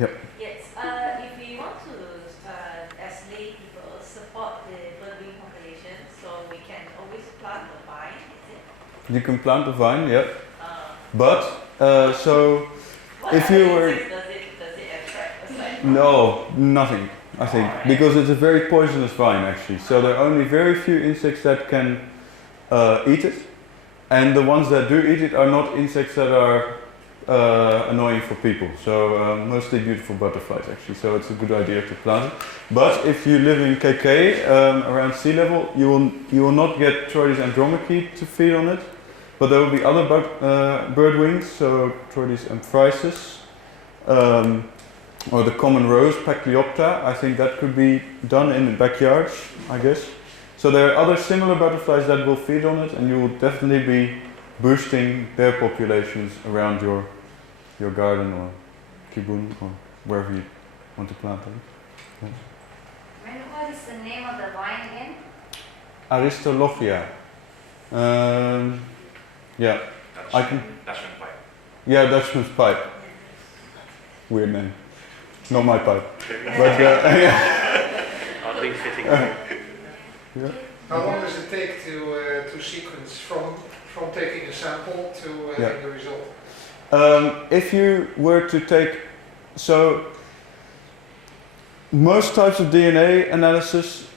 Yep. Yes, if we want to, as lay people, support the birdwing population, so we can always plant a vine, is it? You can plant a vine, yeah. But so What if other you were insects does it attract aside from? no, nothing, I think, because it's a very poisonous vine actually. So there are only very few insects that can eat it, and the ones that do eat it are not insects that are annoying for people. So mostly beautiful butterflies actually. So it's a good idea to plant it. But if you live in KK around sea level, you will not get Troides andromache to feed on it. But there will be other birdwings, so Troides amphraisis, or the common rose, Pachyopta. I think that could be done in the backyards, I guess. So there are other similar butterflies that will feed on it, and you will definitely be boosting their populations around your garden or kibun or wherever you want to plant them. Yes. What is the name of the vine again? Aristolochia. Yeah, I can. Dutchman pipe. Yeah, Dutchman's pipe. Weird name. Not my pipe. But yeah. Oddly fitting. Yeah. How long does it take to sequence from taking a sample to having the result? If you were to take, so most types of DNA analysis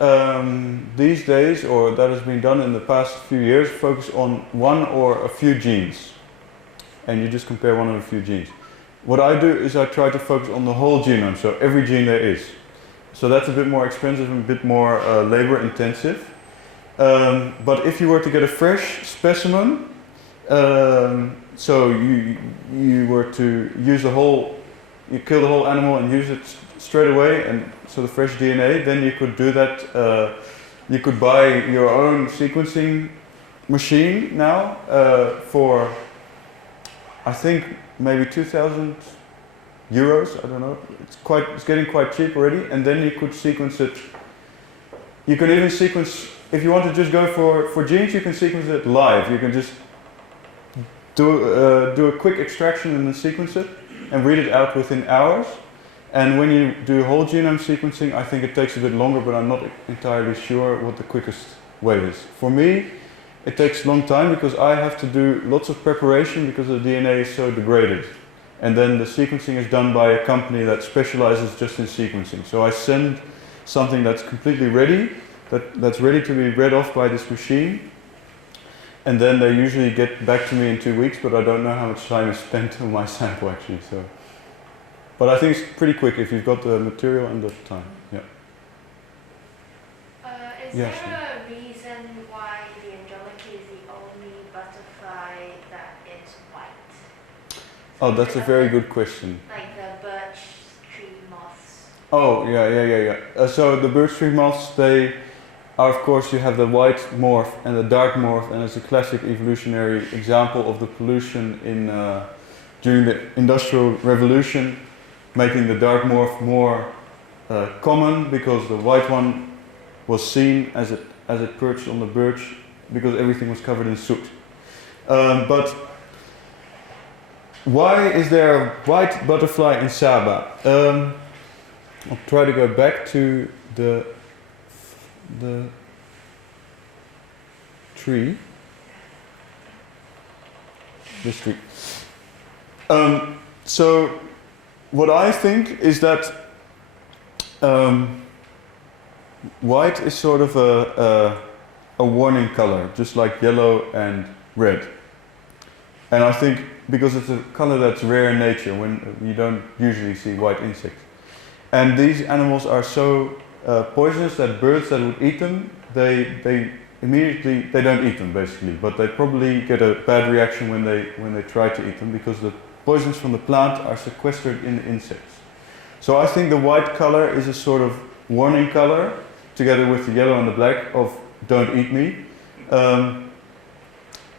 these days, or that has been done in the past few years, focus on one or a few genes, and you just compare one or a few genes. What I do is I try to focus on the whole genome, so every gene there is. So that's a bit more expensive and a bit more labor intensive. But if you were to get a fresh specimen, so you were to use you kill the whole animal and use it straight away, and so the fresh DNA, then you could do that. You could buy your own sequencing machine now for, I think, maybe 2,000 euros. I don't know. It's getting quite cheap already, and then you could sequence it. You can even sequence, if you want to just go for genes, you can sequence it live. You can just do a quick extraction and then sequence it and read it out within hours. And when you do whole genome sequencing, I think it takes a bit longer, but I'm not entirely sure what the quickest way is. For me, it takes a long time because I have to do lots of preparation because the DNA is so degraded. And then the sequencing is done by a company that specializes just in sequencing. So I send something that's completely ready, that's ready to be read off by this machine. And then they usually get back to me in 2 weeks, but I don't know how much time is spent on my sample actually. So, but I think it's pretty quick if you've got the material and the time. Yeah. Is Yes. there a reason why the andromache is the only butterfly that is white? Oh, that's a very good question. Like the birch tree moths. Oh, yeah. So the birch tree moths, they are, of course, you have the white morph and the dark morph, and it's a classic evolutionary example of the pollution in during the Industrial Revolution, making the dark morph more common because the white one was seen as it perched on the birch because everything was covered in soot. But why is there a white butterfly in Saba? I'll try to go back to the tree. This tree. So what I think is that white is sort of a warning color, just like yellow and red. And I think because it's a color that's rare in nature, when you don't usually see white insects. And these animals are so poisonous that birds that would eat them, they immediately, they don't eat them basically, but they probably get a bad reaction when they try to eat them because the poisons from the plant are sequestered in the insects. So I think the white color is a sort of warning color, together with the yellow and the black, of don't eat me.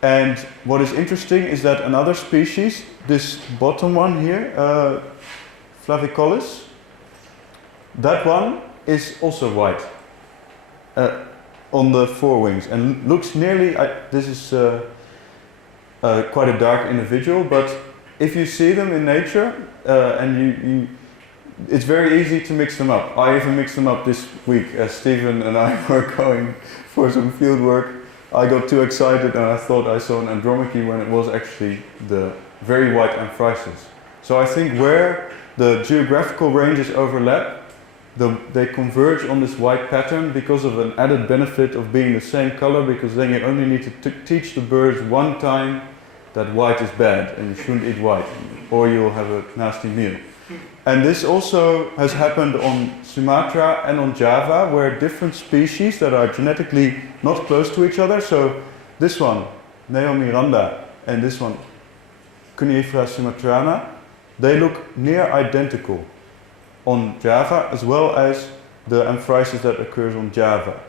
And what is interesting is that another species, this bottom one here, Flavicollis, that one is also white on the forewings and looks nearly, this is quite a dark individual, but if you see them in nature and it's very easy to mix them up. I even mixed them up this week as Stephen and I were going for some field work. I got too excited and I thought I saw an Andromache when it was actually the very white Amphrysys. So I think where the geographical ranges overlap, they converge on this white pattern because of an added benefit of being the same color, because then you only need to teach the birds one time that white is bad and you shouldn't eat white, or you'll have a nasty meal. And this also has happened on Sumatra and on Java, where different species that are genetically not close to each other, so this one, Neomiranda, and this one, Cunifera sumatrana, they look near identical on Java, as well as the Amphrysys that occurs on Java,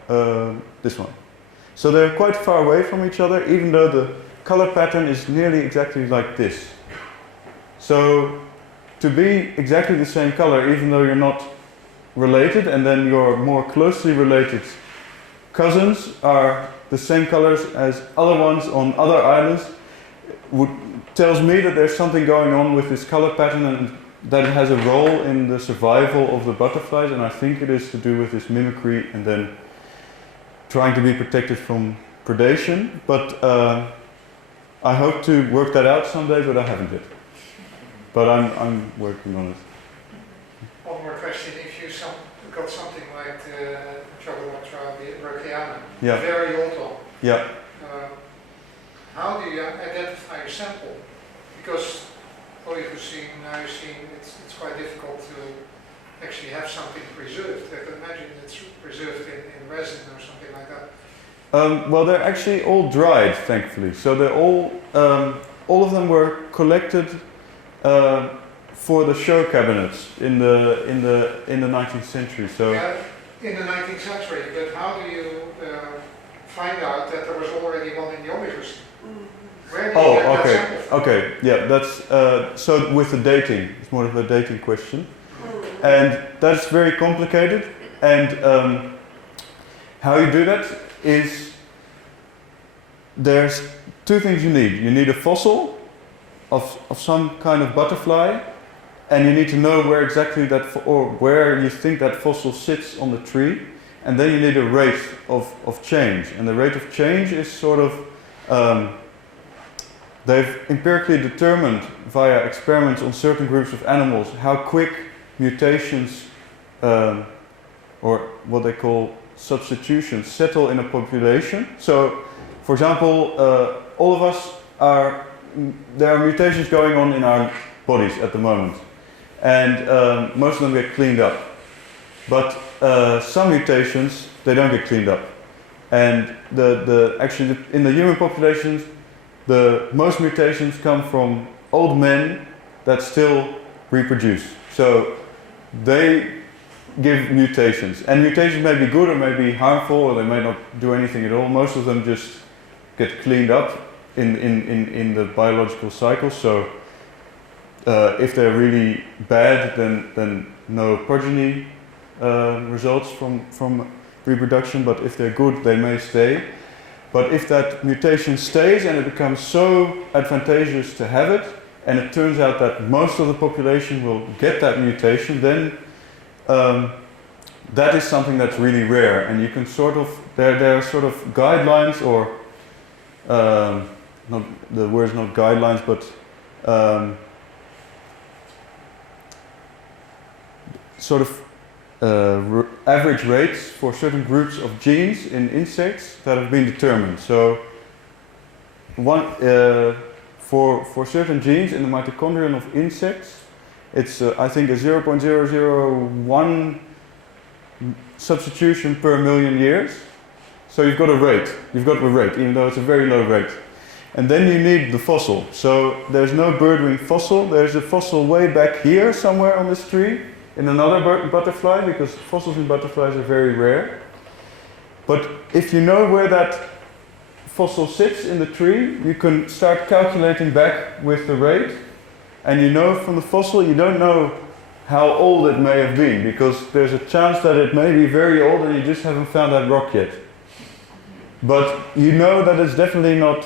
this one. So they're quite far away from each other, even though the color pattern is nearly exactly like this. So to be exactly the same color, even though you're not related, and then your more closely related cousins are the same colors as other ones on other islands, tells me that there's something going on with this color pattern, and that it has a role in the survival of the butterflies, and I think it is to do with this mimicry and then trying to be protected from predation. But I hope to work that out someday, but I haven't yet. But I'm working on it. One more question: if you got something like the Chocolatra Brookiana, very old one, how do you identify your sample? Because now you've seen it's quite difficult to actually have something preserved. I can imagine it's preserved in resin or something like that. Well, they're actually all dried, thankfully. So they're all of them were collected for the show cabinets in the 19th century. So yeah, in the 19th century. But how do you find out that there was already one in the omnibus? Where do you get that sample? Okay, yeah, that's so with the dating, it's more of a dating question, and that's very complicated. And how you do that is there's two things you need. You need a fossil of some kind of butterfly, and you need to know where exactly or where you think that fossil sits on the tree, and then you need a rate of change. And the rate of change is sort of they've empirically determined via experiments on certain groups of animals how quick mutations or what they call substitutions settle in a population. So, for example, all of us there are mutations going on in our bodies at the moment, and most of them get cleaned up. But some mutations, they don't get cleaned up. And actually in the human populations, most mutations come from old men that still reproduce. So they give mutations. And mutations may be good or may be harmful, or they may not do anything at all. Most of them just get cleaned up in the biological cycle. So if they're really bad, then no progeny results from reproduction. But if they're good, they may stay. But if that mutation stays and it becomes so advantageous to have it, and it turns out that most of the population will get that mutation, then that is something that's really rare. And you can sort of, there are sort of guidelines, or not, the word's not guidelines, but sort of average rates for certain groups of genes in insects that have been determined. So for certain genes in the mitochondrion of insects, it's I think a 0.001 substitution per million years. So you've got a rate, even though it's a very low rate. And then you need the fossil. So there's no birdwing fossil, there's a fossil way back here somewhere on this tree, in another butterfly, because fossils in butterflies are very rare. But if you know where that fossil sits in the tree, you can start calculating back with the rate, and you know from the fossil, you don't know how old it may have been, because there's a chance that it may be very old and you just haven't found that rock yet. But you know that it's definitely not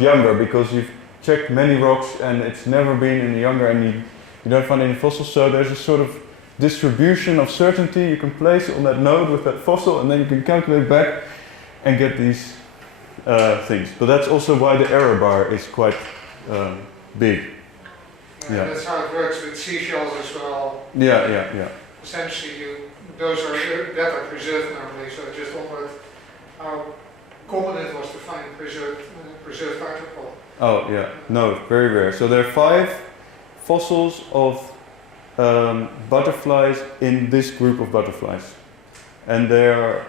younger, because you've checked many rocks and it's never been any younger, and You don't find any fossils, so there's a sort of distribution of certainty you can place on that node with that fossil, and then you can calculate back and get these things. But that's also why the error bar is quite big. Yeah. That's how it works with seashells as well. Yeah. Essentially, those are better preserved normally, so I just wondered how common it was to find preserved arthropod. Oh yeah, no, very rare. So there are 5 fossils of butterflies in this group of butterflies, and they are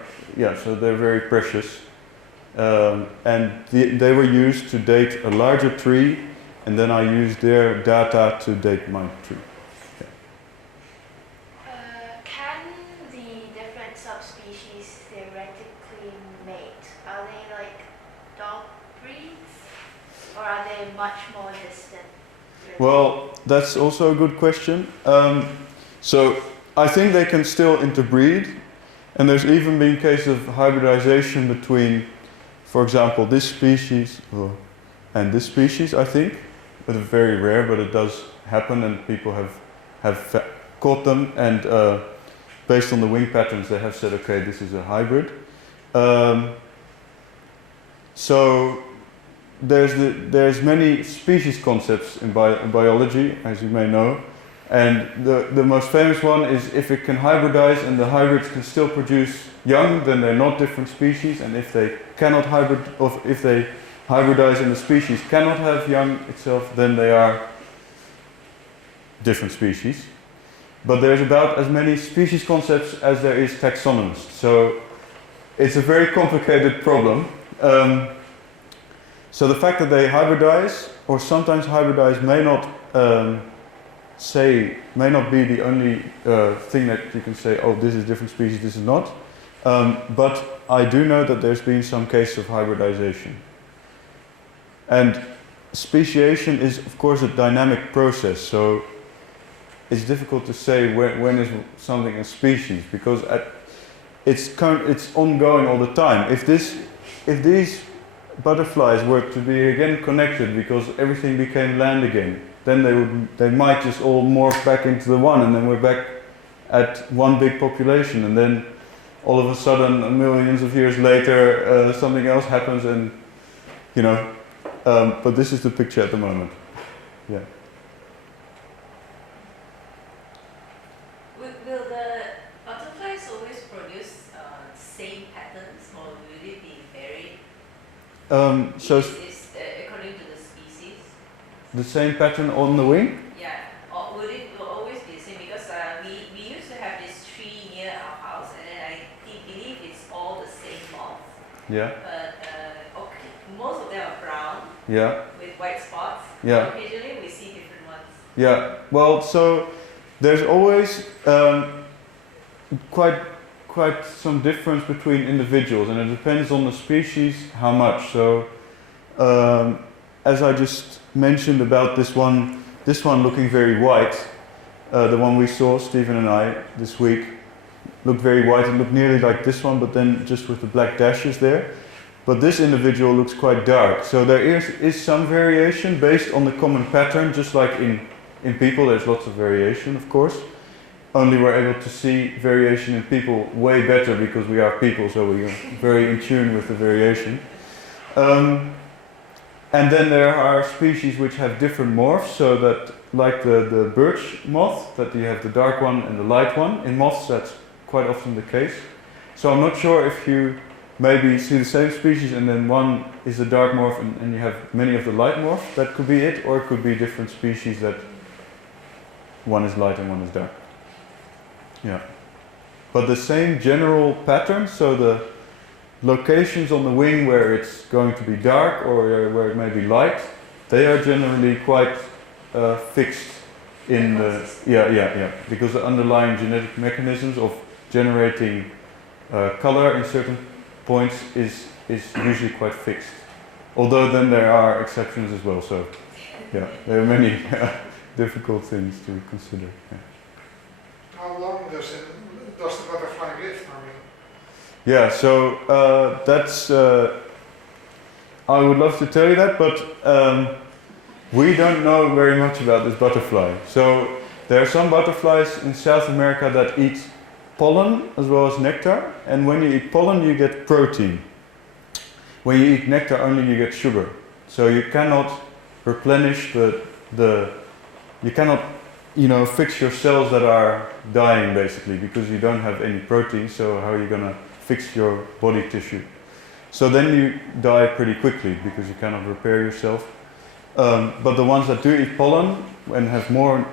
so they're very precious, and they were used to date a larger tree, and then I used their data to date my tree. Can the different subspecies theoretically mate? Are they like dog breeds, or are they much more distant? Well, that's also a good question. So I think they can still interbreed, and there's even been cases of hybridization between, for example, this species and this species, I think. But it's very rare, but it does happen, and people have caught them, and based on the wing patterns they have said, okay, this is a hybrid. So there's many species concepts in biology, as you may know, and the most famous one is if it can hybridize and the hybrids can still produce young, then they're not different species, and if they cannot if they hybridize and the species cannot have young itself, then they are different species. But there's about as many species concepts as there is taxonomists, so it's a very complicated problem. So the fact that they hybridize, or sometimes hybridize, may not be the only thing that you can say, oh, this is different species, this is not. But I do know that there's been some cases of hybridization. And speciation is, of course, a dynamic process, so it's difficult to say when is something a species, because it's ongoing all the time. If these butterflies were to be again connected because everything became land again, then they might just all morph back into the one, and then we're back at one big population, and then all of a sudden, millions of years later, something else happens, and but this is the picture at the moment. Yeah. Will the butterflies always produce same patterns, or will it be varied? So Is according to the species? the same pattern on the wing? Yeah, or will it always be the same? Because we used to have this tree near our house, and then I believe it's all the same moth. Yeah. But most of them are brown. Yeah. With white spots. Yeah. Occasionally we see different ones. Yeah. Well, so there's always quite some difference between individuals, and it depends on the species how much. So as I just mentioned about this one looking very white, the one we saw, Stephen and I, this week, looked very white and looked nearly like this one, but then just with the black dashes there. But this individual looks quite dark, so there is some variation based on the common pattern, just like in people there's lots of variation, of course. Only we're able to see variation in people way better because we are people, so we are very in tune with the variation. And then there are species which have different morphs, so that, like the birch moth, that you have the dark one and the light one. In moths that's quite often the case. So I'm not sure if you maybe see the same species and then one is a dark morph and you have many of the light morphs, that could be it, or it could be different species that one is light and one is dark. Yeah. But the same general pattern, so the locations on the wing where it's going to be dark or where it may be light, they are generally quite fixed in the, because the underlying genetic mechanisms of generating color in certain points is usually quite fixed. Although then there are exceptions as well, so yeah, there are many difficult things to consider. Yeah. How long does the butterfly live normally? Yeah, so that's, I would love to tell you that, but we don't know very much about this butterfly. So there are some butterflies in South America that eat pollen as well as nectar, and when you eat pollen you get protein. When you eat nectar only you get sugar. So you cannot replenish you cannot, fix your cells that are dying basically, because you don't have any protein, so how are you gonna fix your body tissue? So then you die pretty quickly because you cannot repair yourself. But the ones that do eat pollen and have more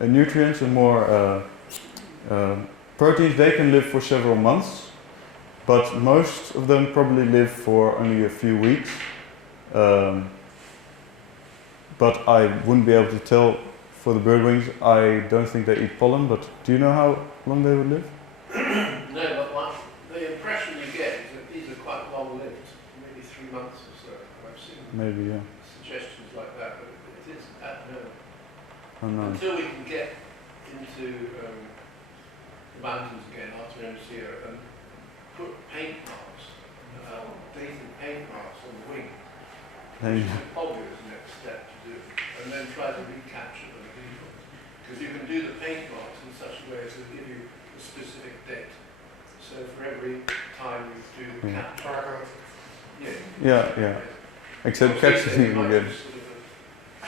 nutrients and more proteins, they can live for several months. But most of them probably live for only a few weeks. But I wouldn't be able to tell for the birdwings. I don't think they eat pollen, but do you know how long they would live? No, but the impression you get is that these are quite long-lived, maybe 3 months or so. I've seen Maybe, yeah. suggestions like that, but it is Oh no. until we can get into the mountains again after MCO and put paint marks, dated paint marks on the wing, which is probably the next step to do, and then try to recapture them visually. Because you can do the paint marks in such a way as to give you a specific date. So for every time you do the capture, Yeah. Except catching them again.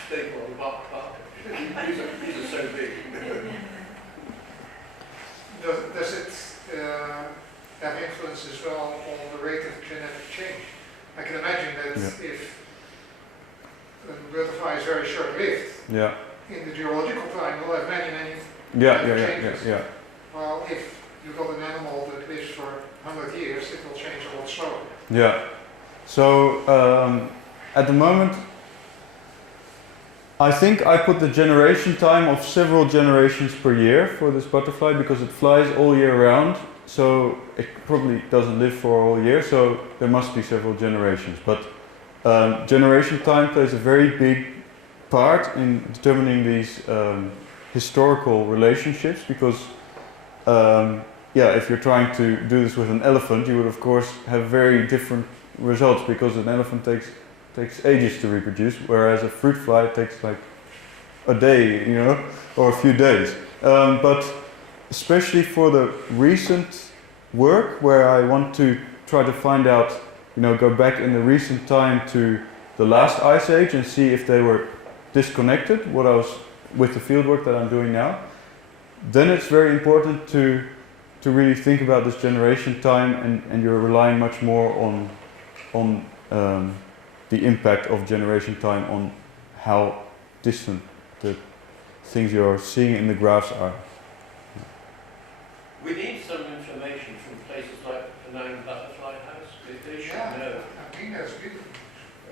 Staple on the bark. These are so big. Does it have influence as well on the rate of genetic change? I can imagine that if a butterfly is very short-lived, in the geological time you'll have many changes. Yeah. Well, if you've got an animal that lives for 100 years, it will change a lot slower. Yeah. So at the moment, I think I put the generation time of several generations per year for this butterfly because it flies all year round. So it probably doesn't live for a whole year. So there must be several generations. But generation time plays a very big part in determining these historical relationships because if you're trying to do this with an elephant, you would of course have very different results because an elephant takes ages to reproduce, whereas a fruit fly takes like a day, or a few days. But especially for the recent work where I want to try to find out, go back in the recent time to the last ice age and see if they were disconnected, what I was with the field work that I'm doing now, then it's very important to really think about this generation time and you're relying much more on the impact of generation time on how distant the things you're seeing in the graphs are. We need some information from places like the Penang Butterfly House. They should know. I think that's beautiful.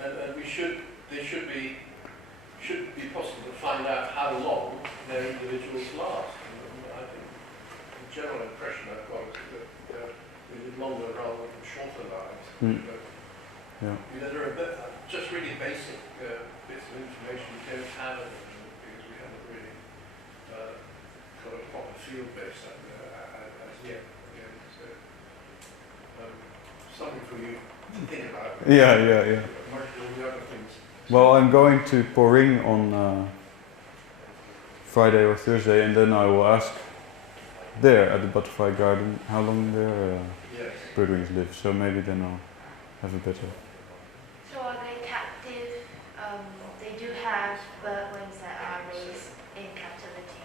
And they should be possible to find out how long their individuals last. And I think the general impression I've got is that they live longer rather than shorter lives. But, there are just really basic bits of information we don't have at the moment because we haven't really got a proper field base up there as yet. So, something for you to think about. Yeah. Among all the other things. Well, I'm going to Poring on Friday or Thursday, and then I will ask there at the Butterfly Garden how long their birdwings live. So maybe then I'll have a better. So are they captive? They do have birdwings that are raised in captivity,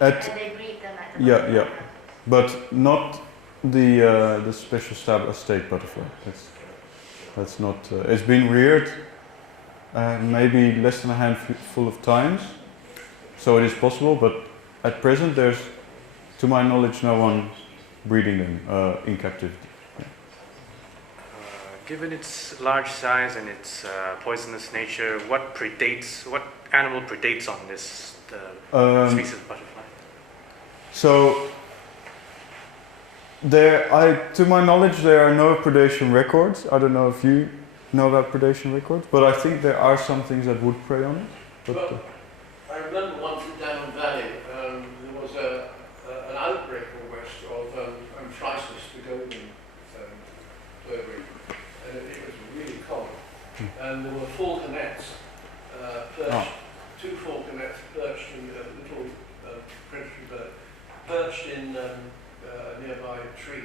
and they breed them at the butterfly houses. But not the special state butterfly. That's not. It's been reared maybe less than a handful of times, so it is possible. But at present, there's, to my knowledge, no one breeding them in captivity. Given its large size and its poisonous nature, what animal predates on this species of butterfly? So, to my knowledge, there are no predation records. I don't know if you know about predation records, but I think there are some things that would prey on it. But, I remember once in Down Valley, there was an outbreak almost of Amphisus, the golden birdwing, and it was really common. And there were falconets perched perched in a nearby tree,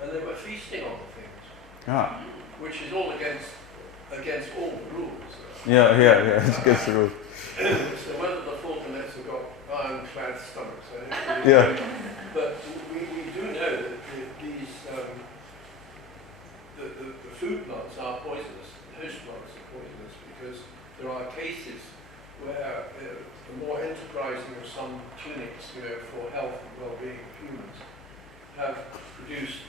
and they were feasting on the things, Ah, which is all against all the rules. yeah, it's against the rules. So whether the falconets have got ironclad stomachs, Yeah. but we do know that these the food plants are poisonous, the host plants are poisonous, because there are cases where the more enterprising of some clinics, for health and well-being of humans, have produced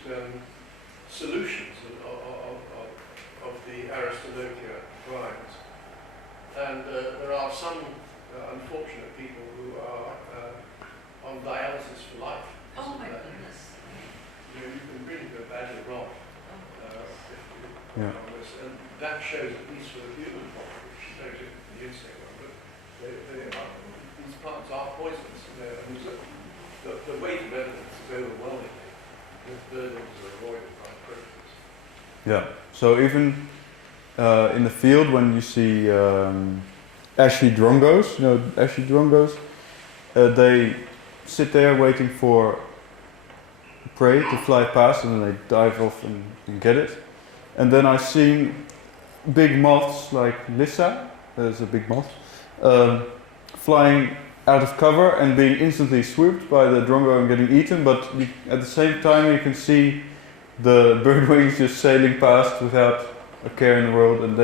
solutions of the Aristolochia vines. And there are some unfortunate people who are on dialysis for life. Oh my goodness. You can really go badly wrong if you on this. And that shows, at least for the human body, which is very different from the insect one, but these plants are poisonous. And the weight of evidence is overwhelming. This burdens are avoided by predators. Yeah. So even in the field, when you see ashy drongos, they sit there waiting for prey to fly past, and then they dive off and get it. And then I've seen big moths like Lissa, there's a big moth, flying out of cover and being instantly swooped by the drongo and getting eaten, but at the same time you can see the birdwings just sailing past without a care in the world, and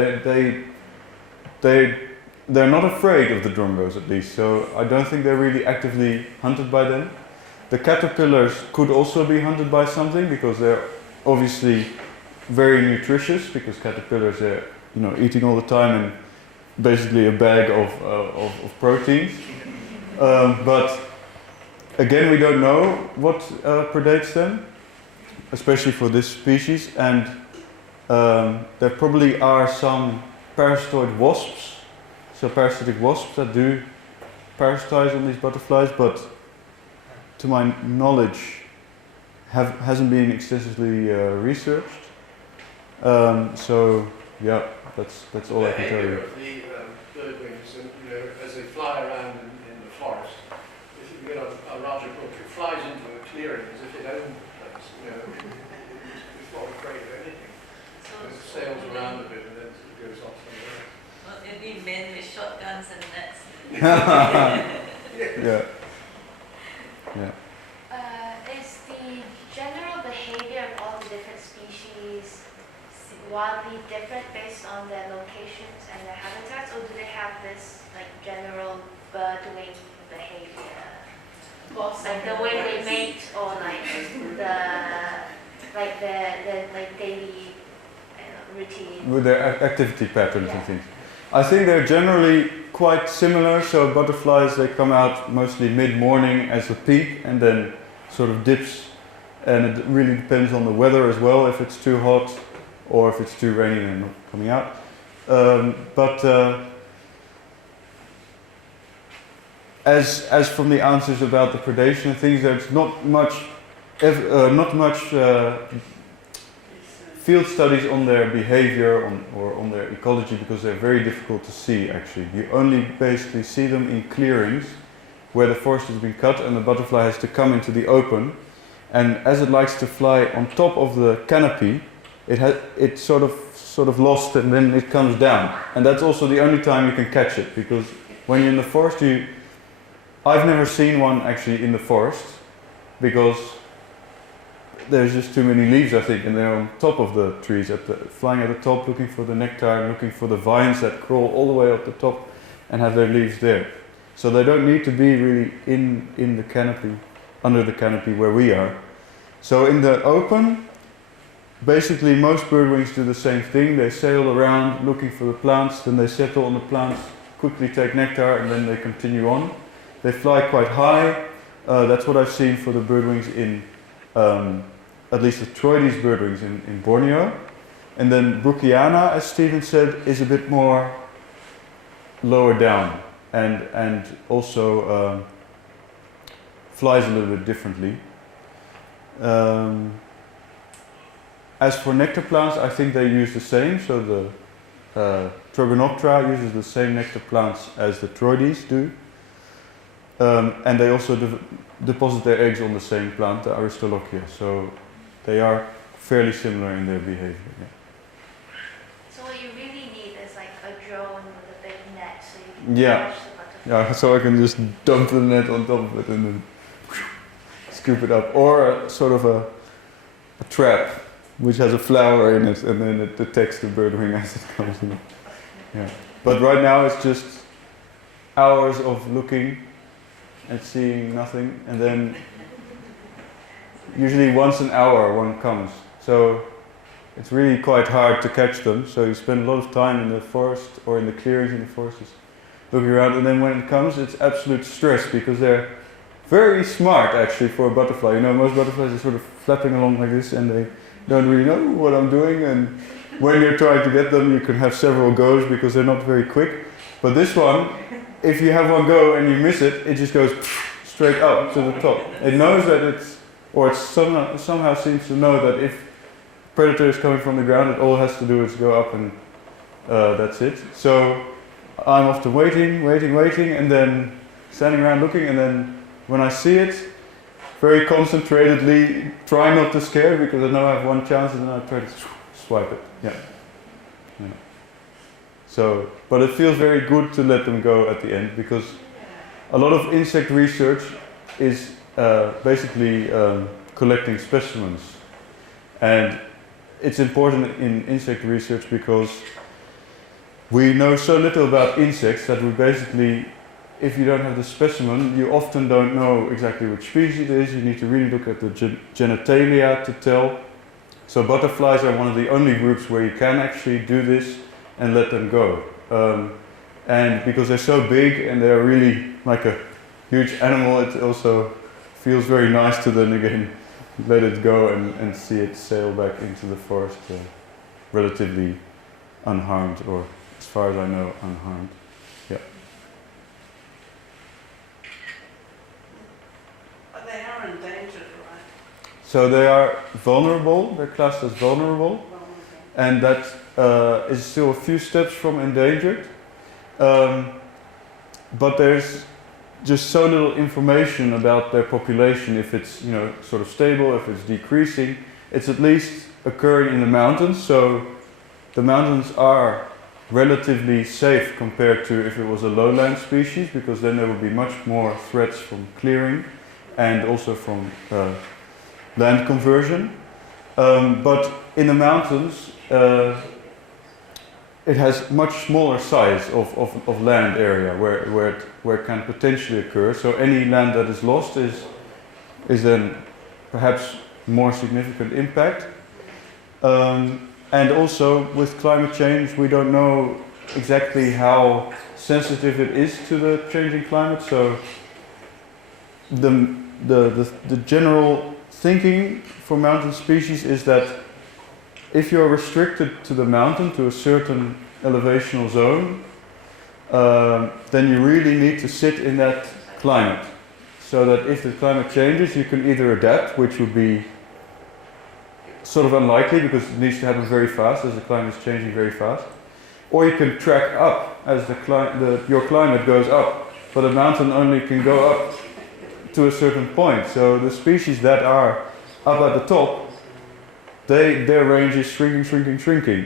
they're not afraid of the drongos, at least, so I don't think they're really actively hunted by them. The caterpillars could also be hunted by something, because they're obviously very nutritious, because caterpillars are eating all the time and basically a bag of proteins. But again, we don't know what predates them, especially for this species, and there probably are some parasitoid wasps, so parasitic wasps that do parasitize on these butterflies, but to my knowledge hasn't been extensively researched. So yeah, that's all I can tell you. The birdwings, and as they fly around in the forest, if you get a larger book, it flies into a clearing as if it owned the place. It's not afraid of anything. It sails around a bit and then it goes off somewhere else. Well, it'd be men with shotguns and nets. Yeah. Is the general behavior of all the different species wildly different based on their locations and their habitats, or do they have this general birdwing behavior? Like the way they mate, or the daily routine? With their activity patterns and things. I think they're generally quite similar, so butterflies, they come out mostly mid-morning as a peak and then sort of dips, and it really depends on the weather as well, if it's too hot or if it's too rainy and not coming out. As from the answers about the predation and things, there's not much field studies on their behavior or on their ecology, because they're very difficult to see actually. You only basically see them in clearings where the forest has been cut and the butterfly has to come into the open, and as it likes to fly on top of the canopy, it's sort of lost and then it comes down, and that's also the only time you can catch it, because when you're in the forest, I've never seen one actually in the forest, because there's just too many leaves, I think, and they're on top of the trees, flying at the top, looking for the nectar, looking for the vines that crawl all the way up the top and have their leaves there. So they don't need to be really in the canopy, under the canopy where we are. So in the open, basically most birdwings do the same thing. They sail around looking for the plants, then they settle on the plants, quickly take nectar, and then they continue on. They fly quite high. That's what I've seen for the birdwings in at least the Troides birdwings in Borneo. And then Brookiana, as Stephen said, is a bit more lower down and also flies a little bit differently. As for nectar plants, I think they use the same. So the Trogonoptera uses the same nectar plants as the Troides do. and they also deposit their eggs on the same plant, the Aristolochia. So they are fairly similar in their behavior. Yeah. So what you really need is like a drone with a big net so you can Yeah. watch the butterflies. Yeah, so I can just dump the net on top of it and then scoop it up. Or a sort of a trap which has a flower in it and then it detects the birdwing as it comes in. Yeah. But right now it's just hours of looking and seeing nothing, and then usually once an hour one comes. So it's really quite hard to catch them. So you spend a lot of time in the forest or in the clearings in the forest just looking around, and then when it comes it's absolute stress because they're very smart actually for a butterfly. You know, most butterflies are sort of flapping along like this and they don't really know what I'm doing, and when you're trying to get them you can have several goes because they're not very quick. But this one, if you have one go and you miss it, it just goes straight up to the top. It knows that it's, or it somehow seems to know that if predator is coming from the ground, it all has to do is go up and that's it. So I'm often waiting, and then standing around looking, and then when I see it, very concentratedly, try not to scare because I know I have one chance, and then I try to swipe it. Yeah. So, but it feels very good to let them go at the end because a lot of insect research is basically collecting specimens, and it's important in insect research because we know so little about insects that we basically, if you don't have the specimen, you often don't know exactly which species it is. You need to really look at the genitalia to tell. So butterflies are one of the only groups where you can actually do this and let them go. And because they're so big and they're really like a huge animal, it also feels very nice to then again let it go and see it sail back into the forest relatively unharmed, or as far as I know, unharmed. Yeah. But they are endangered, right? So they are vulnerable, they're classed as vulnerable, and that is still a few steps from endangered. But there's just so little information about their population, if it's, you know, sort of stable, if it's decreasing. It's at least occurring in the mountains, so the mountains are relatively safe compared to if it was a lowland species, because then there would be much more threats from clearing and also from land conversion. But in the mountains, it has much smaller size of land area where it can potentially occur. So any land that is lost is then perhaps more significant impact. And also with climate change, we don't know exactly how sensitive it is to the changing climate. So the general thinking for mountain species is that if you're restricted to the mountain, to a certain elevational zone, then you really need to sit in that climate. So that if the climate changes, you can either adapt, which would be sort of unlikely because it needs to happen very fast as the climate is changing very fast, or you can track up as your climate goes up, but a mountain only can go up to a certain point. So the species that are up at the top, their range is shrinking.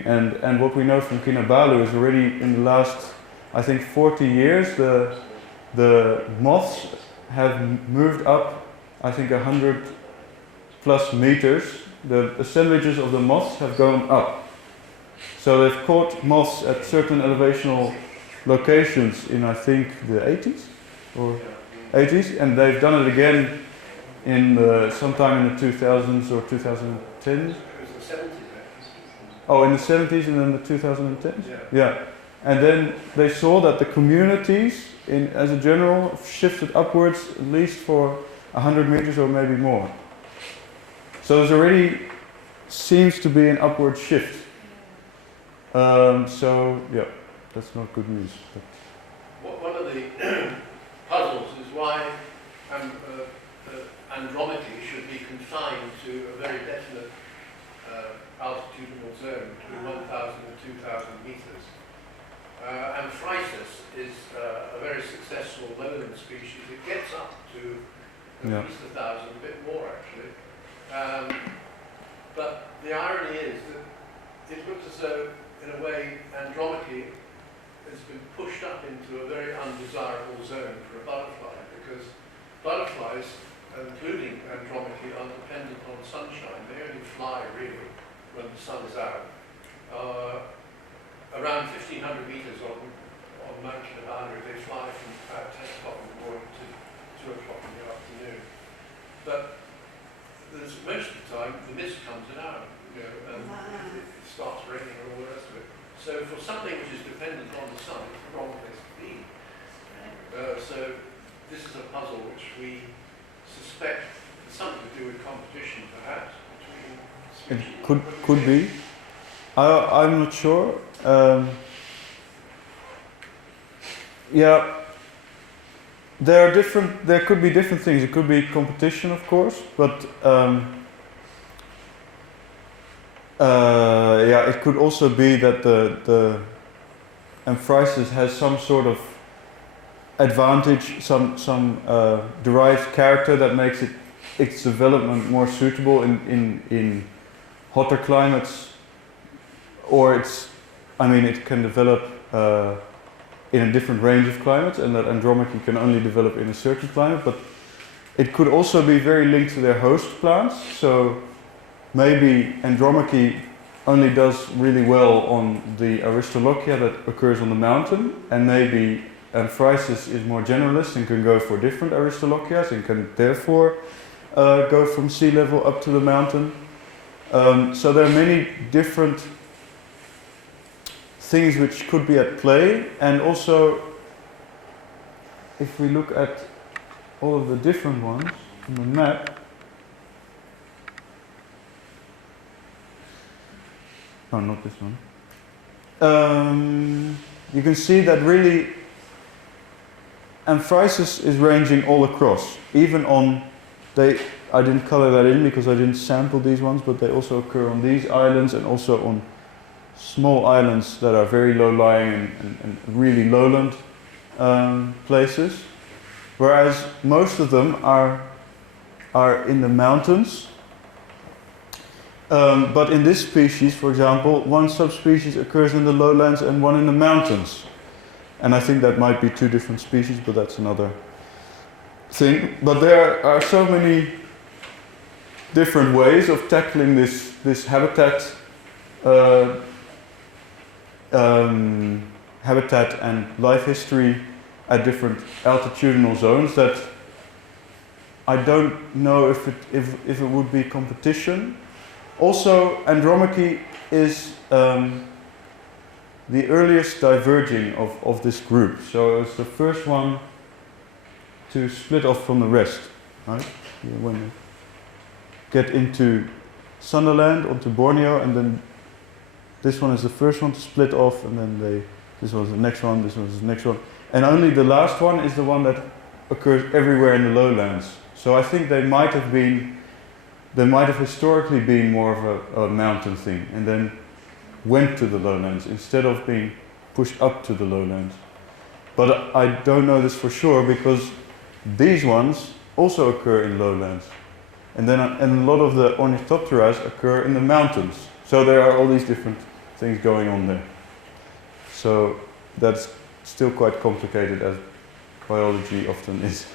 And what we know from Kinabalu is already in the last, I think, 40 years, the moths have moved up, I think, 100 plus meters. The assemblages of the moths have gone up. So they've caught moths at certain elevational locations in, I think, the 80s or 80s, and they've done it again in sometime in the 2000s or 2010s. Oh, in the 70s and then the 2010s? Yeah. And then they saw that the communities, as a general, shifted upwards at least for 100 meters or maybe more. So there's already seems to be an upward shift. So, yeah, that's not good news. One of the puzzles is why Andromedy should be confined to a very definite altitudinal zone between 1,000 and 2,000 meters. Amphrysys is a very successful lowland species. It gets up to at least 1,000, a bit more actually. But the irony is that it looks as though, in a way, Andromache has been pushed up into a very undesirable zone for a butterfly, because butterflies, including Andromache, are dependent on sunshine. They only fly really when the sun is out. Around 1,500 meters on Mount Kinabalu, they fly from about 10 o'clock in the morning to 2 o'clock in the afternoon. But most of the time, the mist comes out, and it starts raining and all the rest of it. So for something which is dependent on the sun, it's the wrong place to be. So this is a puzzle which we suspect has something to do with competition, perhaps, between species. It could be. I'm not sure. Yeah, there could be different things. It could be competition, of course, but yeah, it could also be that the Amphrysys has some sort of advantage, some derived character that makes its development more suitable in hotter climates, or it can develop in a different range of climates, and that Andromache can only develop in a certain climate. But it could also be very linked to their host plants. So maybe Andromache only does really well on the Aristolochia that occurs on the mountain, and maybe Amphrysys is more generalist and can go for different Aristolochias and can therefore go from sea level up to the mountain. So there are many different things which could be at play, and also if we look at all of the different ones on the map, oh, not this one, you can see that really Amphrysys is ranging all across, even on, I didn't color that in because I didn't sample these ones, but they also occur on these islands and also on small islands that are very low-lying and really lowland places, whereas most of them are in the mountains. But in this species, for example, one subspecies occurs in the lowlands and one in the mountains. And I think that might be two different species, but that's another thing. But there are so many different ways of tackling this habitat habitat and life history at different altitudinal zones that I don't know if it would be competition. Also, Andromache is the earliest diverging of this group, so it's the first one to split off from the rest, right? When they get into Sunderland, onto Borneo, and then this one is the first one to split off, and then this was the next one, this was the next one. And only the last one is the one that occurs everywhere in the lowlands. So I think they might have historically been more of a mountain thing, and then went to the lowlands instead of being pushed up to the lowlands. But I don't know this for sure, because these ones also occur in lowlands. And a lot of the Ornithopteras occur in the mountains. So there are all these different things going on there. So that's still quite complicated, as biology often is.